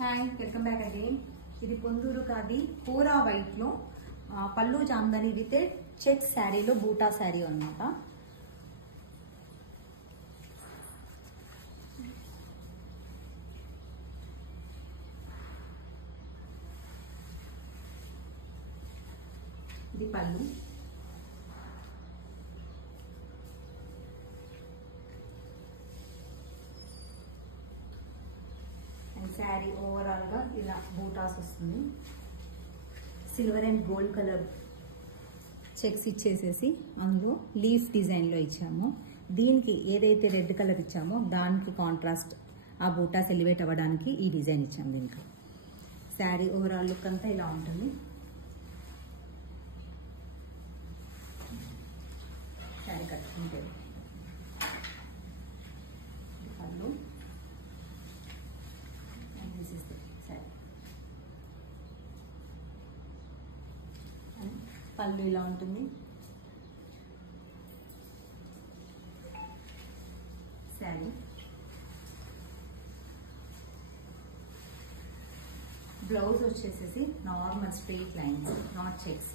Hi, welcome back again. ఇది పొందూరు కాది పూరా వైట్ లో పళ్ళు జామ్దాని విత్ చెక్ శారీలో బూటా శారీ అన్నమాట. ఇది పళ్ళు. శారీ ఓవరాల్ గా ఇలా బూటాస్ వస్తుంది. Silver and gold colour checks ఇచ్చేసేసి అందులో లీఫ్ డిజైన్ లో ఇచ్చాము. దీనికి ఏదైతే రెడ్ కలర్ ఇచ్చామో దానికి కాంట్రాస్ట్ ఆ బూటాస్ ఎలివేట్ అవ్వడానికి ఈ డిజైన్ ఇచ్చాము. దీనికి శారీ ఓవరాల్ లుక్ అంతా ఇలా ఉంటుంది. శారీ కట్టుకుంటే పళ్ళు, పళ్ళు ఇలా ఉంటుంది. శారీ బ్లౌజ్ వచ్చేసేసి normal straight lines, not checks.